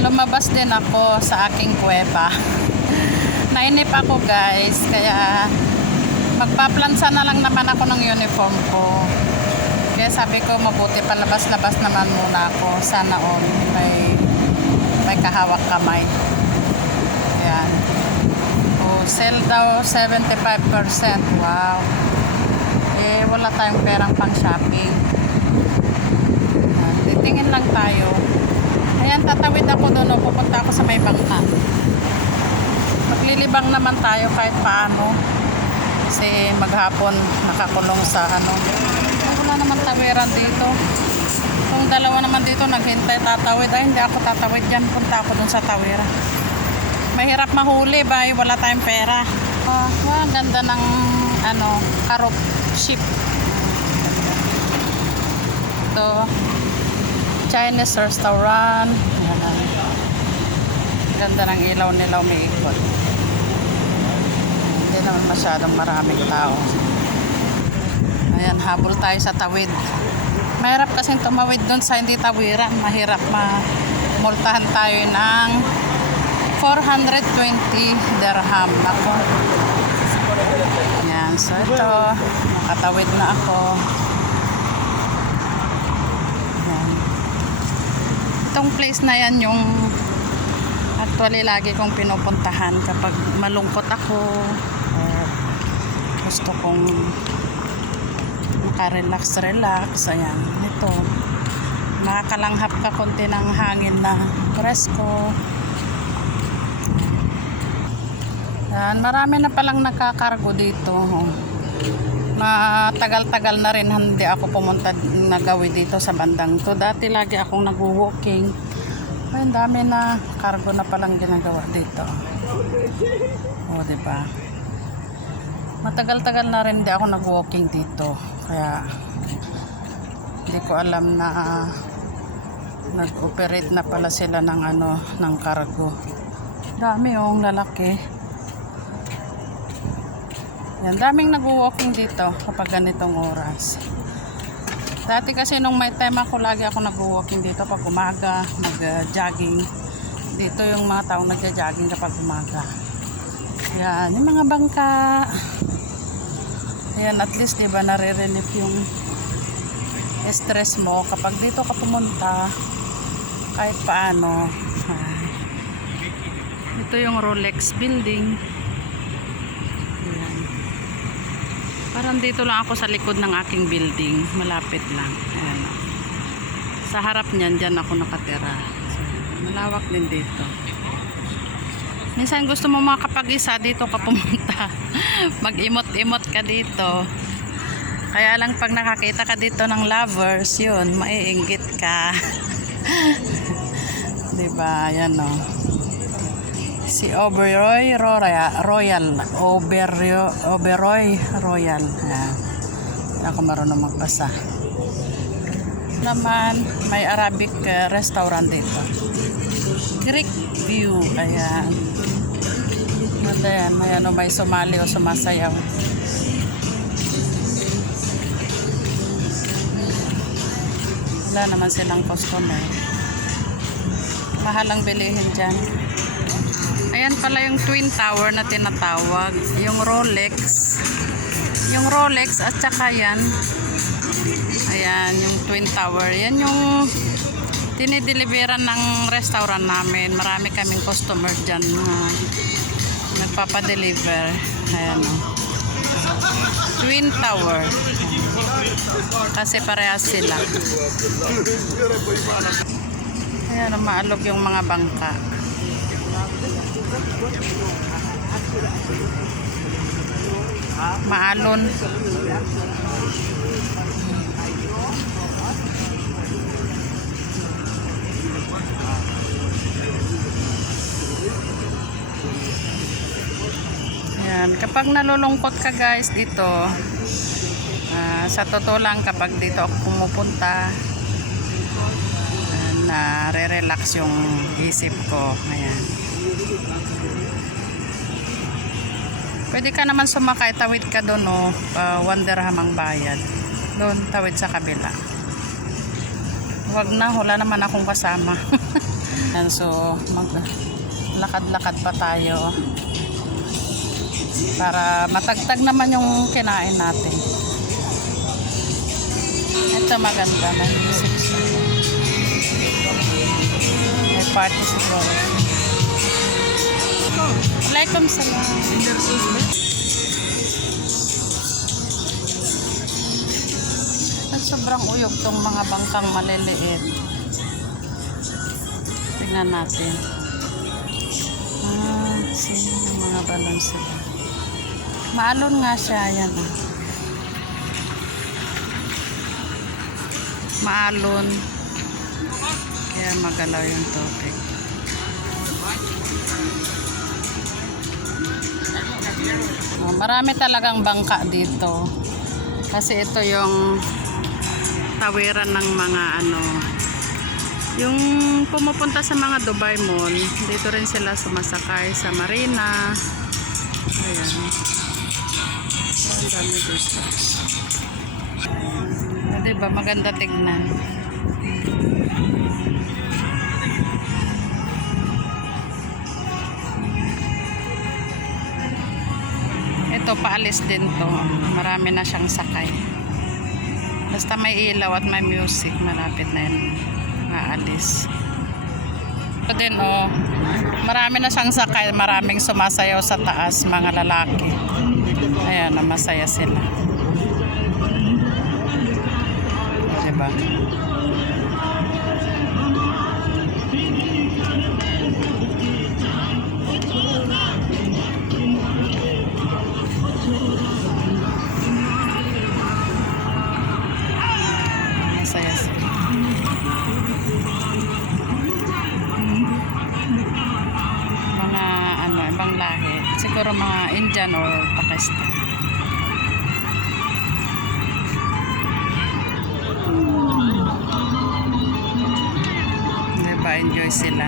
lumabas din ako sa aking kuweba. Nainip ako guys, kaya magpaplansa na lang naman ako ng uniform ko. Kaya sabi ko mabuti palabas-labas naman muna ako. Sana all may, may kahawak kamay. Ayan. Oh, sell daw 75%. Wow. Eh, wala tayong perang pang shopping. Titingin lang tayo. Ayan, tatawid ako doon. o, Pupunta ako sa may bangka. Maglilibang naman tayo kahit paano. Kasi maghapon nakakulong sa ano. Wala naman tawiran dito. Kung dalawa naman dito naghintay tatawid. Ay, hindi ako tatawid dyan. Punta ako doon sa tawiran. Mahirap mahuli ba? Wala tayong pera. Ah, wow, ganda ng ano, karop ship. Ito. Chinese restaurant. Ayan. Ganda ng ilaw nila umiikot. Hindi naman masyadong maraming tao. Ayan, habol tayo sa tawid. Mahirap kasi tumawid dun sa hindi tawiran. Mahirap ma multahan tayo ng 420 dirham. Ako. Ayan, so ito. Nakatawid na ako. Ayan. Itong place na yan yung actually lagi kong pinupuntahan kapag malungkot ako or gusto kong makarelax relax ayan ito makakalanghap ka konti ng hangin na presko Yan, marami na palang nakakargo dito. Oh. Matagal-tagal na rin hindi ako pumunta nagawi dito sa bandang to. Dati lagi akong nag-walking. Ay, dami na cargo na palang ginagawa dito. O, di ba? Matagal-tagal na rin hindi ako nag-walking dito. Kaya hindi ko alam na nag-operate na pala sila ng ano, ng cargo. Dami oh, ang lalaki. Yan, daming nag-walking dito kapag ganitong oras. Dati kasi nung may time ako, lagi ako nag-walking dito pag umaga, nag-jogging. Dito yung mga taong nagja-jogging kapag umaga. Yan, yung mga bangka. Yan, at least, di ba, nare-relieve yung stress mo kapag dito ka pumunta kahit paano. Ah. Ito yung Rolex building. Ayan. Parang dito lang ako sa likod ng aking building. Malapit lang. Ayan. o. Sa harap niyan, dyan ako nakatira. So, malawak din dito. Minsan gusto mo makapag-isa dito ka pumunta. Mag-imot-imot ka dito. Kaya lang pag nakakita ka dito ng lovers, yun, maiinggit ka. 'Di ba? Yan oh. Si Oberoi Royal, Royal Oberoi, Oberoi Royal. Ayan. Hindi ako marunong magbasa. Naman, may Arabic uh, restaurant dito. Greek View. Ayan. Ganda yan. May ano, may sumali o sumasayaw. Wala naman silang customer. Mahal ang bilihin dyan. Ayan pala yung Twin Tower na tinatawag. Yung Rolex. Yung Rolex at saka yan. Ayan, yung Twin Tower. Yan yung dinideliveran ng restaurant namin. Marami kaming customer dyan na nagpapadeliver. Ayan o. Twin Tower. Kasi parehas sila. Ayan, maalog yung mga bangka. Maalon. Ayan, kapag nalulungkot ka guys dito, ah, sa totoo lang kapag dito ako pumupunta, na re-relax yung isip ko. Ayan. Pwede ka naman sumakay, tawid ka doon, no? Uh, one dirham ang bayad. Doon, tawid sa kabila. Huwag na, wala naman akong kasama. Yan, so, mag lakad-lakad pa tayo para matagtag naman yung kinain natin. Ito maganda, may music siya. May party siguro. Alaikum salam. At sobrang uyog tong mga bangkang maliliit. Tingnan natin. Ah, sino mga balon sila. Maalon nga siya, yan ah. Maalon. Kaya magalaw yung tubig. Oh, marami talagang bangka dito. Kasi ito yung tawiran ng mga ano. Yung pumupunta sa mga Dubai Mall dito rin sila sumasakay sa Marina. Ayan. Ang dami dito Ah, diba? Maganda tignan ito paalis din to. Marami na siyang sakay. Basta may ilaw at may music malapit na yun. Aalis. Ito din oh. Marami na siyang sakay maraming sumasayaw sa taas mga lalaki. Ayan na masaya sila. Diba Indian or Pakistan. Diba, enjoy sila.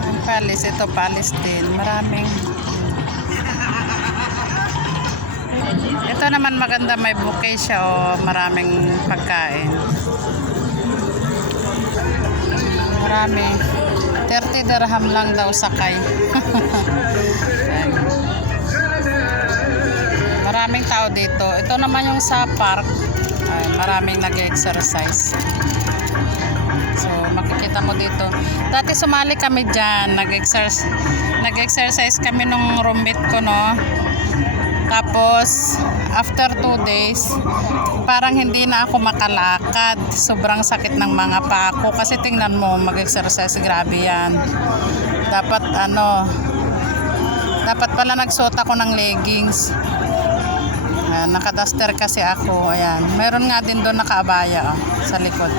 Ang palace, ito palace din. Maraming ito naman maganda may bouquet siya o maraming pagkain. Marami. 30 dirham lang daw sakay. Maraming tao dito. Ito naman yung sa park. Ay, maraming nag-exercise. So, makikita mo dito. Dati sumali kami dyan. Nag-exercise, nag-exercise kami nung roommate ko, no? Tapos, after two days, parang hindi na ako makalakad. Sobrang sakit ng mga paa ko. Kasi tingnan mo, mag-exercise, grabe yan. Dapat, ano, dapat pala nagsuot ako ng leggings. Ayan, nakaduster kasi ako. Ayan. Meron nga din doon nakaabaya oh, sa likod.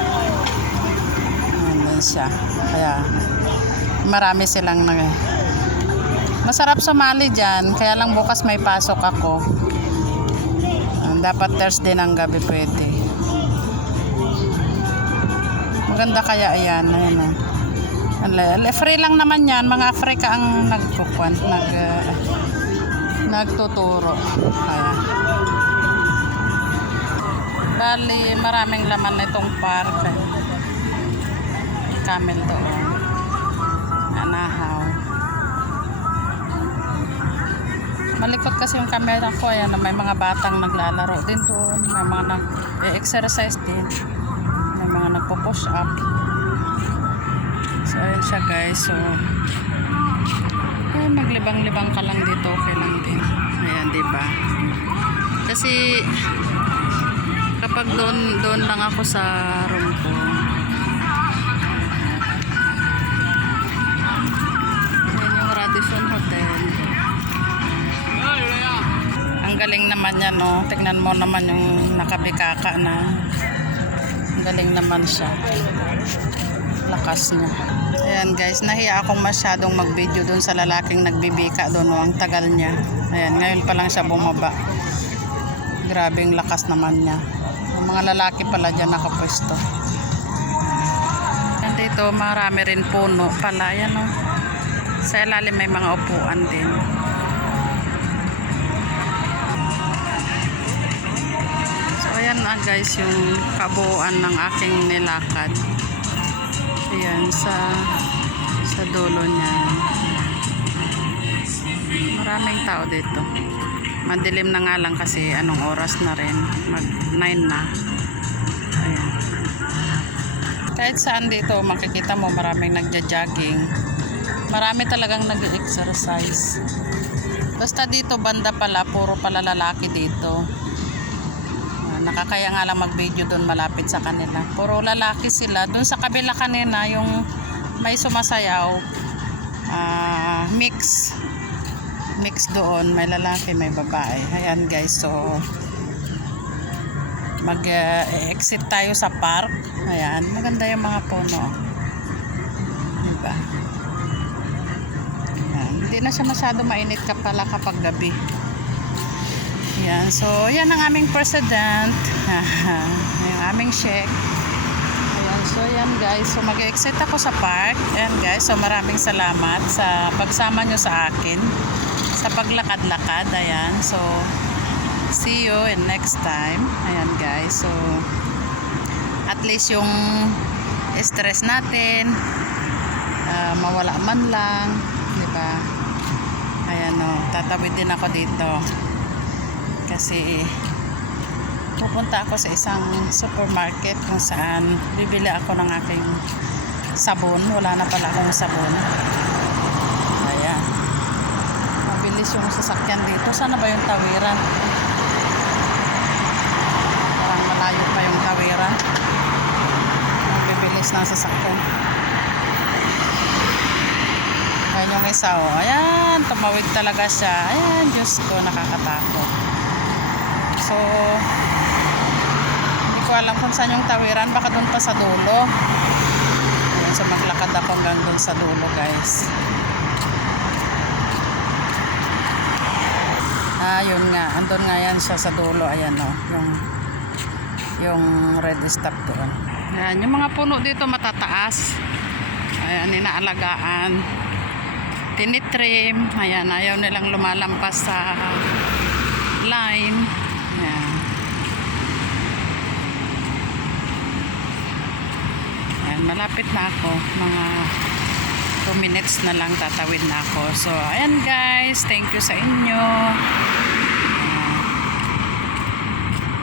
Ayan siya. Kaya, marami silang nag Masarap sumali dyan, kaya lang bukas may pasok ako. Dapat Thursday ng gabi pwede. Maganda kaya ayan, ayan o. Ala- Free lang naman yan, mga Afrika ang nagkukuan, nag, nagtuturo. Ayan. Bali, maraming laman na itong park. Camel doon. Anahaw. Malikot kasi yung camera ko. Ayan, may mga batang naglalaro din doon. May mga nag-exercise din. May mga nagpo-push up. So, ayan siya guys. So, ayan, maglibang-libang ka lang dito. Okay lang din. Ayan, ba? Kasi, kapag doon, doon lang ako sa room ko, Radisson Hotel. Galing naman yan, no? Tingnan mo naman yung nakabikaka na. Galing naman siya. Lakas niya. Ayan guys, nahiya akong masyadong mag-video doon sa lalaking nagbibika doon. No? Ang tagal niya. Ayan, ngayon pa lang siya bumaba. Grabing lakas naman niya. Ang mga lalaki pala dyan nakapwesto. Nandito, marami rin puno pala. Ayan, no? Sa ilalim may mga upuan din. Na guys yung kabuuan ng aking nilakad. Ayan, sa sa dulo niya. Maraming tao dito. Madilim na nga lang kasi anong oras na rin. Mag 9 na. Ayan. Kahit saan dito makikita mo maraming nagja-jogging. Marami talagang nag-exercise. Basta dito banda pala, puro pala lalaki dito. Nakakaya nga lang mag-video doon malapit sa kanila. Puro lalaki sila. Doon sa kabila kanina, yung may sumasayaw, ah, mix. Mix doon. May lalaki, may babae. Ayan guys, so mag-exit tayo sa park. Ayan, maganda yung mga puno. Diba? Ayan, hindi na siya masyado mainit ka pala kapag gabi. Ayan, so yan ang aming president. yung aming sheik. Ayan, so yan guys. So mag-exit ako sa park. Ayan guys, so maraming salamat sa pagsama nyo sa akin. Sa paglakad-lakad. Ayan, so see you in next time. Ayan guys, so at least yung stress natin ah, mawala man lang, 'di ba? Ayan o, tatawid din ako dito. Kasi pupunta ako sa isang supermarket kung saan bibili ako ng aking sabon. Wala na pala akong sabon. Ayan. Mabilis yung sasakyan dito. Sana ba yung tawiran? Parang malayo pa yung tawiran. Mabibilis ng sasakyan. Ayan yung isa oh. Ayan, tumawid talaga siya. Ayan, Diyos ko, nakakatakot. So, hindi ko alam kung saan yung tawiran. Baka doon pa sa dulo. Ayan, so maglakad ako hanggang doon sa dulo, guys. Ah, yun nga. Andun nga yan siya sa dulo. Ayan oh, yung yung red stop doon. Ayan, yung mga puno dito matataas. Ayan, inaalagaan. Tinitrim. Ayan, ayaw nilang lumalampas sa line. Ayan. Ayan, malapit na ako. Mga 2 minutes na lang tatawid na ako. So, ayan guys. Thank you sa inyo.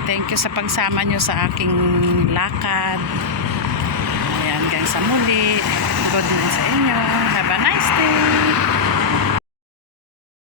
Thank you sa pagsama nyo sa aking lakad. Ayan, guys, sa muli. Good night sa inyo. Have a nice day.